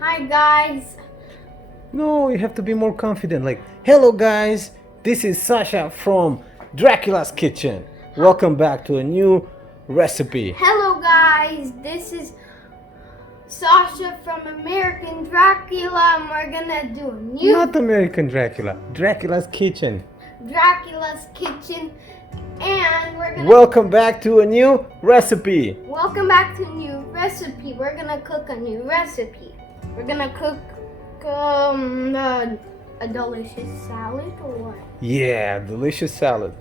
Hi guys. No, you have to be more confident. Like, hello guys, this is Sasha from Dracula's Kitchen. Welcome back to a new recipe. Hello guys, this is Sasha from American Dracula and we're gonna do a new Not American Dracula, Dracula's Kitchen. Dracula's Kitchen and we're gonna Welcome back to a new recipe. welcome back to a new recipe. We're gonna cook a new recipe. We're gonna cook a delicious salad or what? Yeah, delicious salad.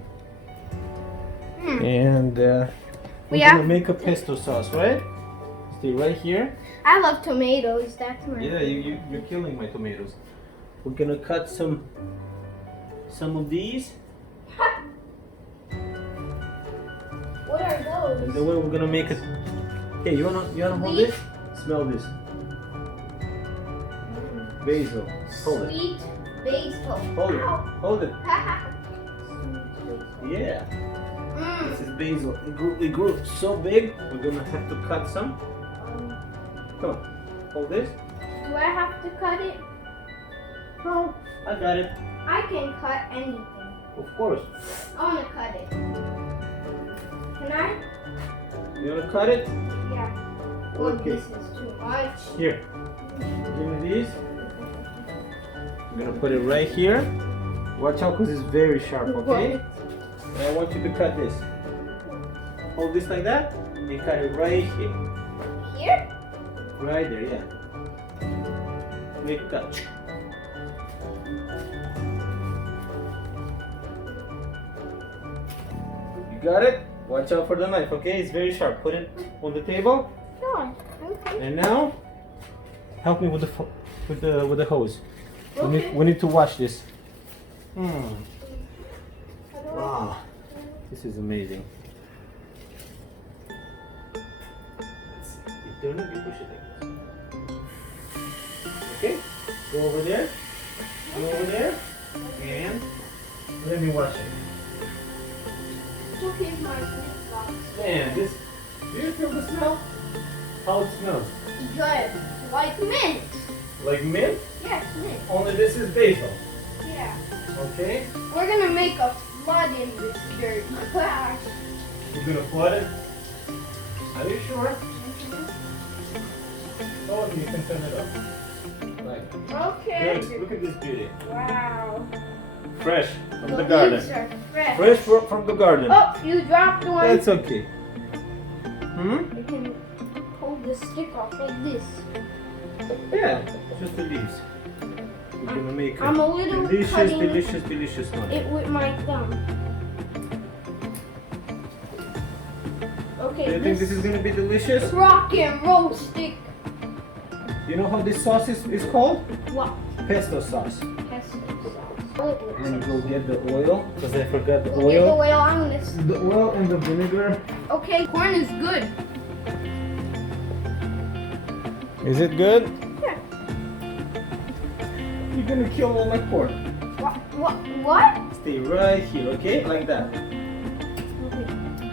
And we're have gonna make a pesto sauce, right? Stay right here. I love tomatoes. That's my Yeah, you're killing my tomatoes. We're gonna cut some of these. What are those? And then we're gonna make it. Hey, you wanna hold this? Smell this. Basil. Hold it. Sweet basil. Hold it. Ow. Hold it. Sweet Yeah. basil. This is basil. It grew so big. We're gonna have to cut some. Come on. Hold this. Do I have to cut it? No, I got it. I can cut anything. Of course. I want to cut it. Can I? You wanna cut it? Yeah. Oh, Okay. this is too much. Here. Give me these. I'm gonna put it right here. Watch out, cause it's very sharp. Okay. What? And I want you to cut this. Hold this like that and cut it right here. Here? Right there, yeah. Make a cut. You got it? Watch out for the knife, okay? It's very sharp. Put it on the table. No. Okay. And now, help me with the hose. Okay. We need to wash this. Wow, this is amazing. You turn it, you push it like this. Okay, go over there, and let me wash it. Look in my box. Man, do you feel the smell? How it smells? Good. Like mint. Like mint? Yes, mint. Only this is basil. Yeah. Okay, We're gonna make a flood in this dirt. Gosh. we're gonna flood it. Are you sure? Oh, you can turn it up. Right. Okay. Good. Look at this beauty. Wow. Fresh from the Leaves garden. are fresh. Fresh from the garden. Oh, you dropped one. That's okay. You can pull the stick off like this. Yeah, just the leaves. We're gonna make I'm a little delicious cutting one. it with my thumb. Okay, Do you think this is gonna be delicious? rock and roll stick. You know how this sauce is called? What? Pesto sauce. Pesto sauce. I'm gonna go get the oil because I forgot the Go get the oil. oil. I'm gonna. The oil and the vinegar. Okay, corn is good. Is it good? Yeah. You're gonna kill all my corn. What? Stay right here, okay? Like that. Okay.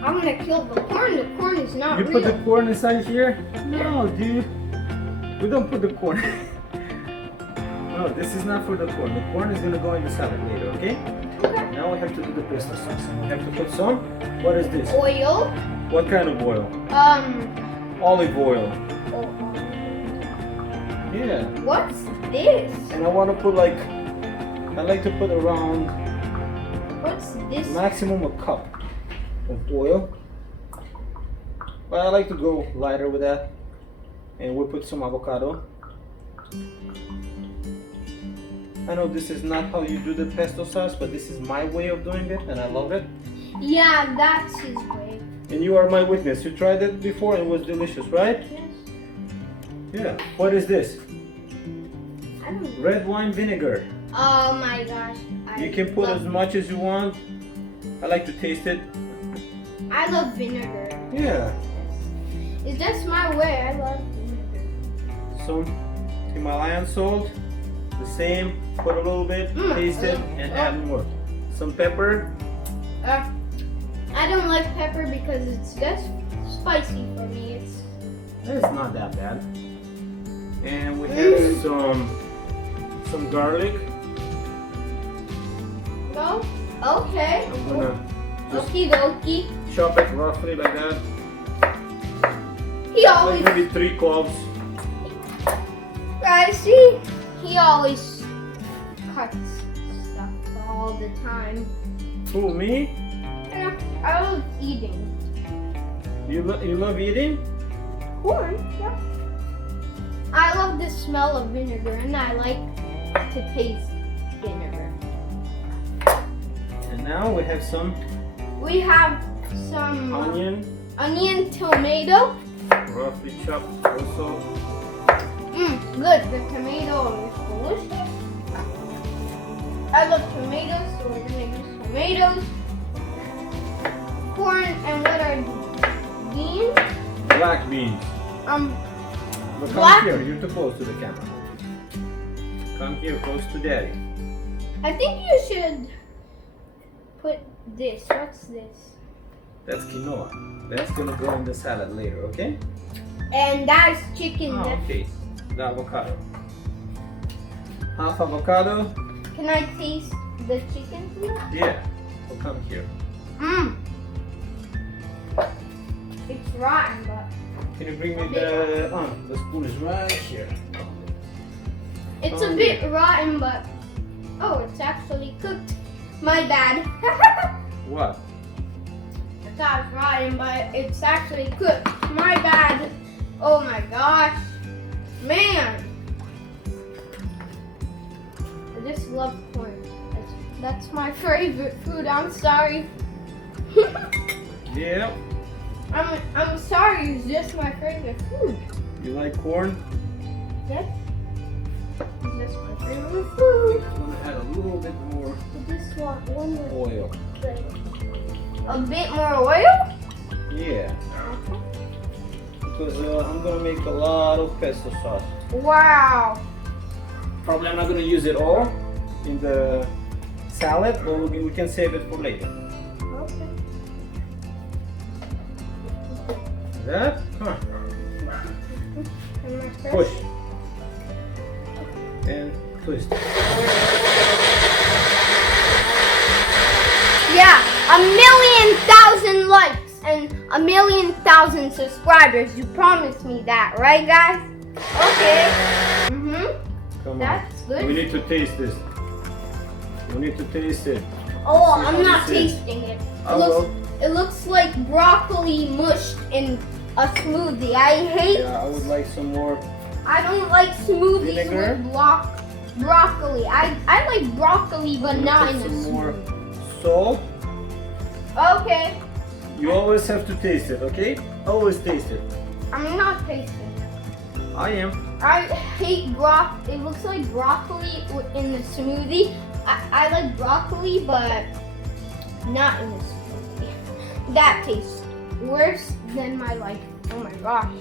I'm gonna kill the corn. The corn is not You real. put the corn inside here? No, dude. We don't put the corn. No, this is not for the corn. The corn is gonna go in the salad later, okay? Okay. Now we have to do the pesto sauce. We have to put some. What is this? Oil. What kind of oil? Olive oil. Yeah. What's this? And I want to put I like to put around What's this? maximum a cup of oil. But I like to go lighter with that. And we put some avocado. I know this is not how you do the pesto sauce, but this is my way of doing it, and I love it. Yeah, that's his way. And you are my witness. You tried it before, it was delicious, right? Yes. Yeah. What is this? I don't know. Red wine vinegar. Oh my gosh. You can put as much as you want. I like to taste it. I love vinegar. Yeah. It's just my way. I love vinegar. Some Himalayan salt. The same. Put a little bit, taste it, and add more. Some pepper. I don't like pepper because it's just spicy for me. It's not that bad. And we have some garlic. No? Okay. I'm gonna just Okie dokie. chop it roughly like that. He always, Like maybe 3 cloves. guys, see? He always cuts stuff all the time. Who, me? Yeah, I love eating. You love eating? Corn, yeah. I love the smell of vinegar and I like to taste vinegar. And now we have some We have some onion, tomato. roughly chopped also. Good. The tomato is delicious. I love tomatoes, so we're gonna use tomatoes. Corn and what are these? Beans? Black beans. But come Black- here, you're too close to the camera. Come here, close to daddy. I think you should put this. What's this? That's quinoa. That's gonna go in the salad later, okay? And that's chicken. Oh, okay. The avocado. Half avocado. Can I taste the chicken, please? Yeah. Well, come here. It's rotten, but Can you bring me the spoon is right here. it's a bit rotten, but oh, it's actually cooked. My bad. What? I thought it's rotten, but it's actually cooked. My bad. Oh my gosh. Man. I just love corn. That's my favorite food. I'm sorry. Yeah. I'm sorry, it's just my favorite food. You like corn? Yes. It's just my favorite food. I'm gonna add a little bit more Just want one more oil. thing. A bit more oil? Yeah. Because I'm gonna make a lot of pesto sauce. Wow. Probably I'm not gonna use it all in the salad, but we can save it for later. Okay. That? Come on. And my first- Push. And twist. Yeah, 1,000,000 likes and 1,000,000 subscribers. You promised me that, right, guys? Okay. Come That's on. good. We need to taste this. We need to taste it. Oh, See I'm how not this is. tasting it. I will. It looks like broccoli mushed in a smoothie. I hate. Yeah, I would like some more. I don't like smoothies Vinegar? with broccoli. I like broccoli, but I'm not gonna in put a some more smoothie. salt. Okay, You always have to taste it, okay? Always taste it. I'm not tasting it. I am. I hate it looks like broccoli in the smoothie. I like broccoli, but not in the smoothie. That tastes worse than my life. Oh my gosh.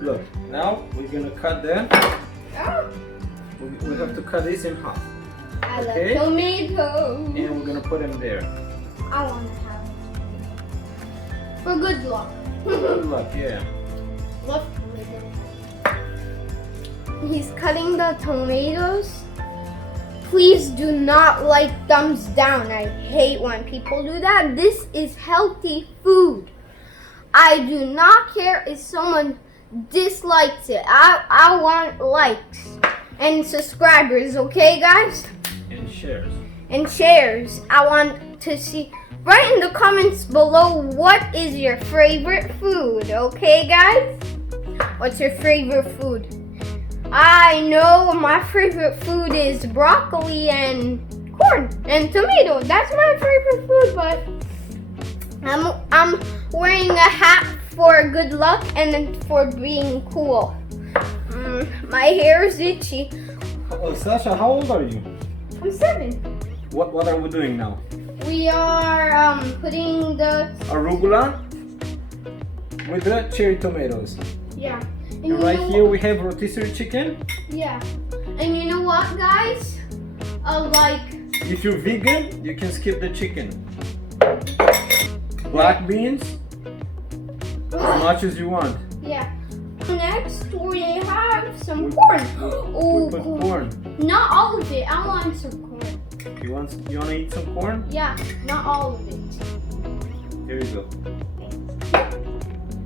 Look, now we're gonna cut that. Oh, We have to cut this in half. I Okay. love tomatoes. And we're gonna put them there. I want to have it. For good luck. Good luck, yeah. Love tomatoes. He's cutting the tomatoes. Please do not like thumbs down. I hate when people do that. This is healthy food. I do not care if someone dislikes it. I want likes and subscribers, okay, guys? And shares. And shares. I want to see. Write in the comments below what is your favorite food, okay, guys? What's your favorite food? I know my favorite food is broccoli and corn and tomato. That's my favorite food, but I'm wearing a hat for good luck and then for being cool. My hair is itchy. Oh, Sasha, how old are you? I'm 7. What are we doing now? We are putting the Arugula with the cherry tomatoes. yeah. And right here we have rotisserie chicken. Yeah. And you know what, guys? Like If you're vegan, you can skip the chicken. Black beans, as much as you want. Yeah. Next, we have some corn. Oh, We put corn. Not all of it. I want some corn. You want to eat some corn? Yeah, not all of it. Here you go.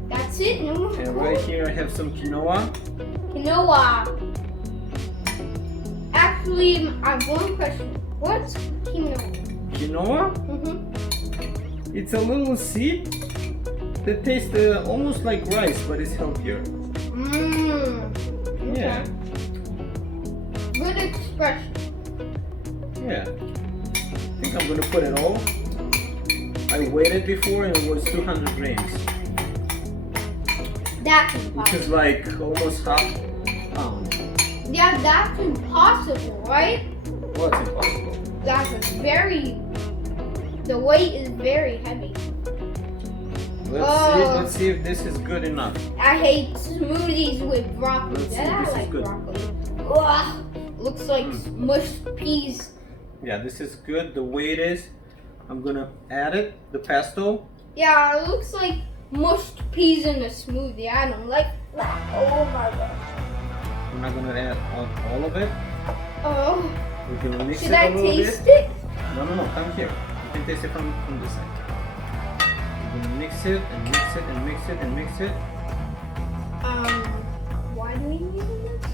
That's it. No more And corn. right here I have some quinoa. Quinoa. Actually, I have one question. What's quinoa? Quinoa? It's a little seed that tastes almost like rice, but it's healthier. Yeah. Good expression. Yeah. I think I'm gonna put it all. I weighed it before and it was 200 grams. That's Which impossible. is like almost half pound. Yeah, that's impossible, right? What's impossible? That's the weight is very heavy. Let's see if this is good enough. I hate smoothies with broccoli. Let's see if I this is like good. broccoli. Ugh, looks like mushed peas. Yeah, this is good. The way it is, I'm gonna add it, the pesto. Yeah, it looks like mushed peas in a smoothie. I don't like that. Oh my god. I'm not gonna add all of it. Oh, We're gonna mix should it I a little taste bit. it? No, come here. You can taste it from this side. We're gonna mix it and mix it and mix it and mix it. Why do we need to mix it?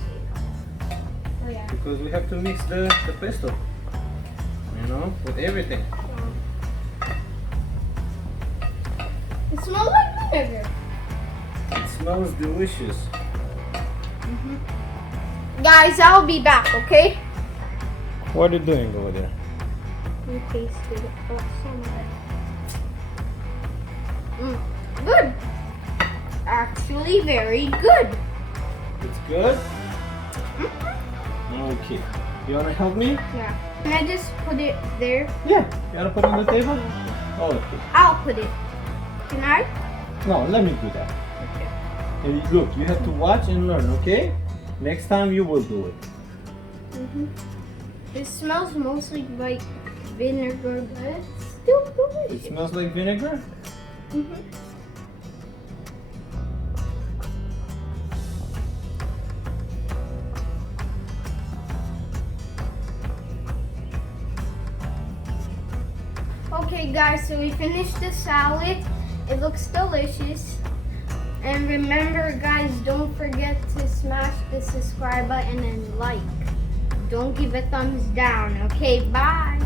Oh yeah. Because we have to mix the pesto. You know, with everything. It smells like vinegar. It smells delicious. Guys, I'll be back, okay? What are you doing over there? We tasted it. Oh, some of it. Good. Actually, very good. It's good? Okay. You wanna help me? Yeah. Can I just put it there? Yeah. You wanna put it on the table? Oh, okay. I'll put it. Can I? No, let me do that. Okay. And look, you have to watch and learn, okay? Next time you will do it. It smells mostly like vinegar, but it's still It delicious. smells like vinegar? Okay guys, so we finished the salad. It looks delicious. And remember guys, don't forget to smash the subscribe button and like. Don't give a thumbs down. Okay, bye.